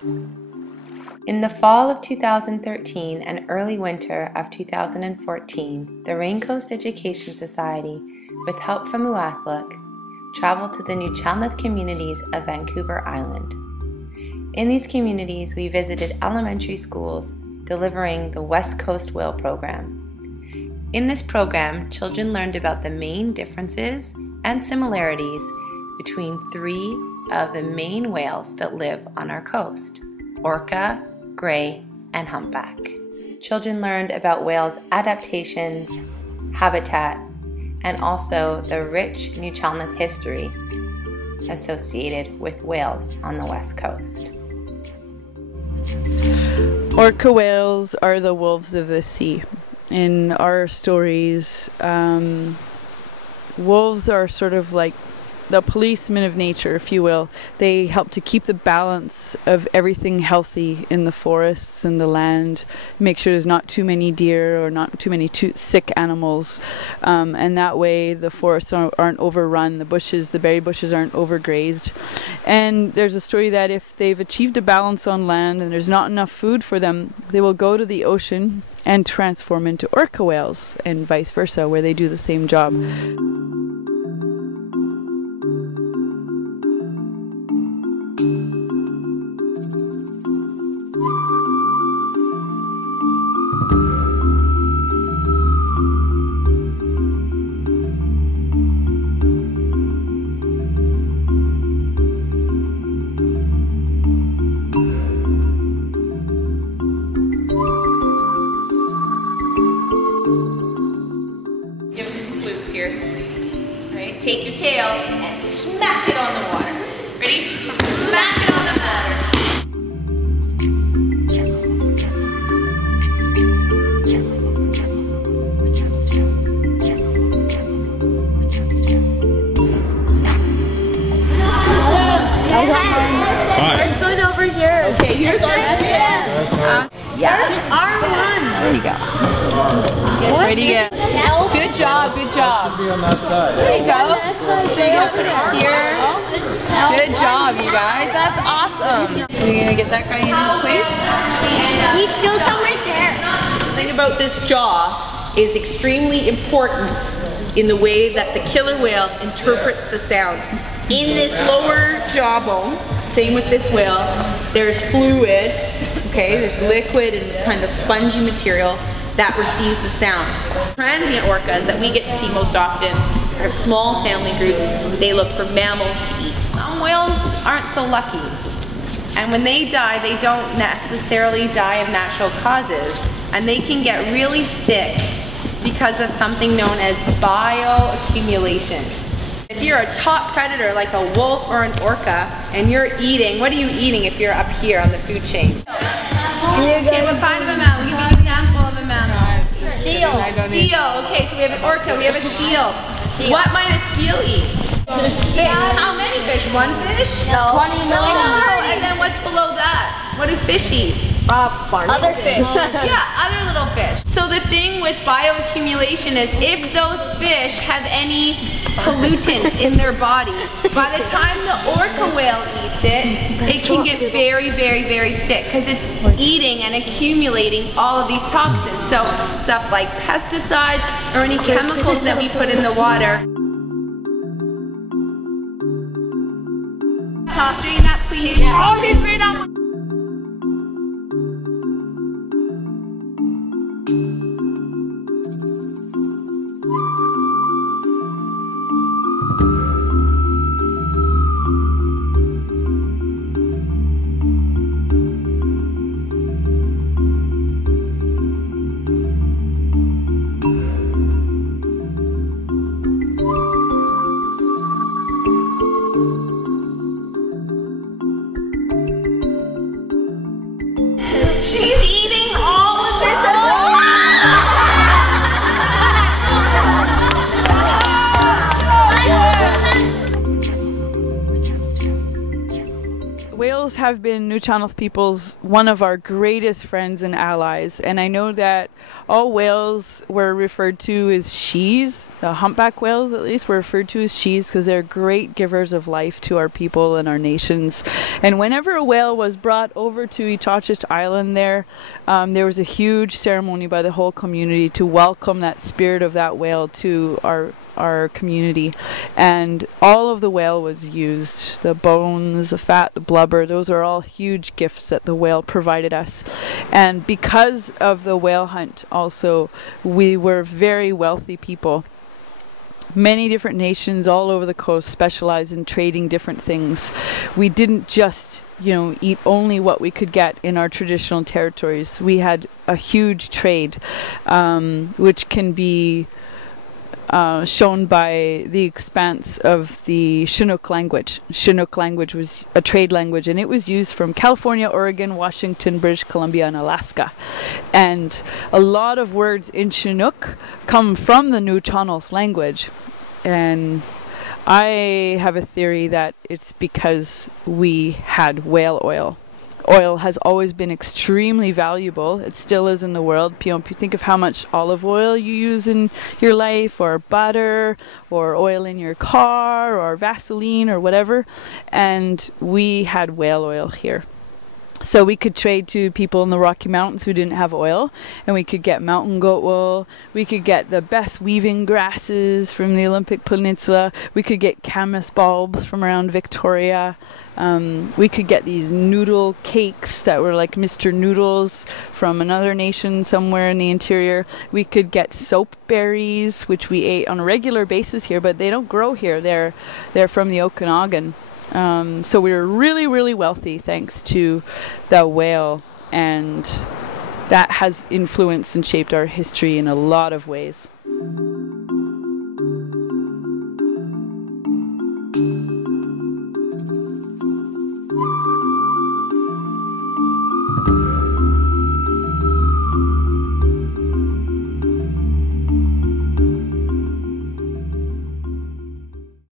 In the fall of 2013 and early winter of 2014, the Raincoast Education Society, with help from Nuu-chah-nulth, traveled to the Nuu-chah-nulth communities of Vancouver Island. In these communities, we visited elementary schools delivering the West Coast Whale Program. In this program, children learned about the main differences and similarities between three of the main whales that live on our coast: orca, gray, and humpback. Children learned about whales' adaptations, habitat, and also the rich Nuu-chah-nulth history associated with whales on the West Coast. Orca whales are the wolves of the sea. In our stories, wolves are sort of like the policemen of nature, if you will. They help to keep the balance of everything healthy in the forests and the land, make sure there's not too many deer or not too many sick animals, and that way the forests aren't overrun, the bushes, the berry bushes aren't overgrazed. And there's a story that if they've achieved a balance on land and there's not enough food for them, they will go to the ocean and transform into orca whales, and vice versa, where they do the same job. Here. Right? Take your tail and smack it on the water. Ready? Smack it on the water. Let's go over here. Okay, here's our yeah. R1. There you go. Get ready to get. Good job, good job. There you go. So you gotta put it here. Good job, you guys. That's awesome. So you're gonna get that guy in his place? He's still some right there. The thing about this jaw is extremely important in the way that the killer whale interprets the sound. In this lower jawbone, same with this whale, there's fluid, okay, there's liquid and kind of spongy material that receives the sound. Transient orcas that we get to see most often are small family groups. They look for mammals to eat. Some whales aren't so lucky, and when they die, they don't necessarily die of natural causes, and they can get really sick because of something known as bioaccumulation. If you're a top predator like a wolf or an orca and you're eating, what are you eating if you're up here on the food chain? Okay, what kind of a mammal? Give me an example of a mammal. Seal. Seal. Okay, so we have an orca, we have a seal. What might a seal eat? Fish. How many fish? One fish? No. 20 million. Oh, and then what's below that? What do fish eat? Other fish. Yeah, other little fish. So the thing with bioaccumulation is if those fish have any pollutants in their body, by the time the orca whale eats it, it can get very, very, very sick because it's eating and accumulating all of these toxins. So stuff like pesticides or any chemicals that we put in the water. Straighten up, please. Okay, straighten up. whales have been Nuu-chah-nulth people's one of our greatest friends and allies, and I know that all whales were referred to as shes. The humpback whales, at least, were referred to as shes because they're great givers of life to our people and our nations. And whenever a whale was brought over to Ecology Island there was a huge ceremony by the whole community to welcome that spirit of that whale to our community, and all of the whale was used. The bones, the fat, the blubber, those are all huge gifts that the whale provided us. And because of the whale hunt also, we were very wealthy people. Many different nations all over the coast specialize in trading different things. We didn't just eat only what we could get in our traditional territories. We had a huge trade, which can be shown by the expanse of the Chinook language. Chinook language was a trade language, and it was used from California, Oregon, Washington, British Columbia, and Alaska. And a lot of words in Chinook come from the Nuu-chah-nulth language. And I have a theory that it's because we had whale oil. Oil has always been extremely valuable. It still is in the world. You think of how much olive oil you use in your life, or butter, or oil in your car, or Vaseline, or whatever. And we had whale oil here. So we could trade to people in the Rocky Mountains who didn't have oil, and we could get mountain goat wool. We could get the best weaving grasses from the Olympic Peninsula. We could get camas bulbs from around Victoria. We could get these noodle cakes that were like Mr. Noodles from another nation somewhere in the interior. We could get soap berries, which we ate on a regular basis here, but they don't grow here. They're from the Okanagan. So we were really, really wealthy thanks to the whale, and that has influenced and shaped our history in a lot of ways.